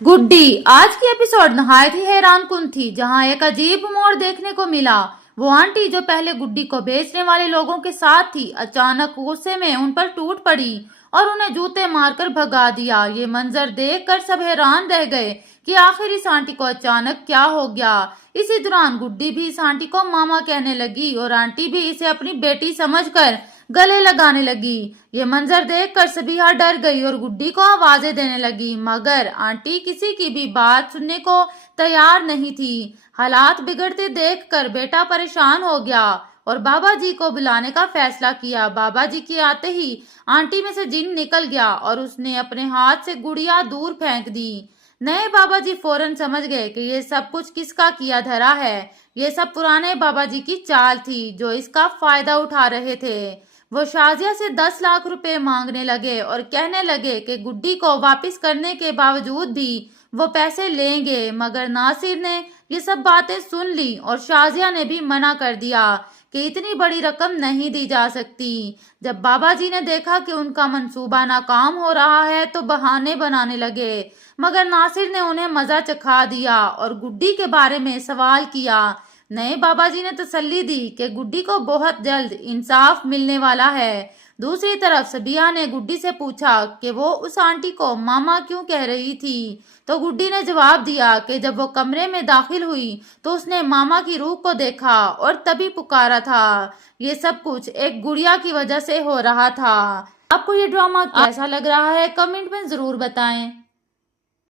गुड्डी आज की एपिसोड नहायत ही हैरान कुन थी, जहां एक अजीब मोड़ देखने को मिला। वो आंटी जो पहले गुड्डी को बेचने वाले लोगों के साथ थी, अचानक गुस्से में उन पर टूट पड़ी और उन्हें जूते मारकर भगा दिया। ये मंजर देखकर सब हैरान रह गए कि आखिर इस आंटी को अचानक क्या हो गया। इसी दौरान गुड्डी भी इस आंटी को मामा कहने लगी और आंटी भी इसे अपनी बेटी समझकर गले लगाने लगी। ये मंजर देखकर सबिहा डर गई और गुड्डी को आवाजें देने लगी, मगर आंटी किसी की भी बात सुनने को तैयार नहीं थी। हालात बिगड़ते देखकर बेटा परेशान हो गया और बाबा जी को बुलाने का फैसला किया। बाबा जी के आते ही आंटी में से जिन निकल गया और उसने अपने हाथ से गुड़िया दूर फेंक दी। नए बाबा जी फौरन समझ गए कि ये सब कुछ किसका किया धरा है। ये सब पुराने बाबा जी की चाल थी जो इसका फायदा उठा रहे थे। वो शाजिया से 10 लाख रुपए मांगने लगे और कहने लगे कि गुड्डी को वापस करने के बावजूद भी वो पैसे लेंगे, मगर नासिर ने ये सब बातें सुन ली और शाजिया ने भी मना कर दिया कि इतनी बड़ी रकम नहीं दी जा सकती। जब बाबा जी ने देखा कि उनका मंसूबा नाकाम हो रहा है तो बहाने बनाने लगे, मगर नासिर ने उन्हें मजा चखा दिया और गुड्डी के बारे में सवाल किया। नए बाबा जी ने तसल्ली दी कि गुड्डी को बहुत जल्द इंसाफ मिलने वाला है। दूसरी तरफ सबिया ने गुड्डी से पूछा कि वो उस आंटी को मामा क्यों कह रही थी, तो गुड्डी ने जवाब दिया कि जब वो कमरे में दाखिल हुई तो उसने मामा की रूह को देखा और तभी पुकारा था। ये सब कुछ एक गुड़िया की वजह से हो रहा था। आपको ये ड्रामा कैसा लग रहा है, कमेंट में जरूर बताएं।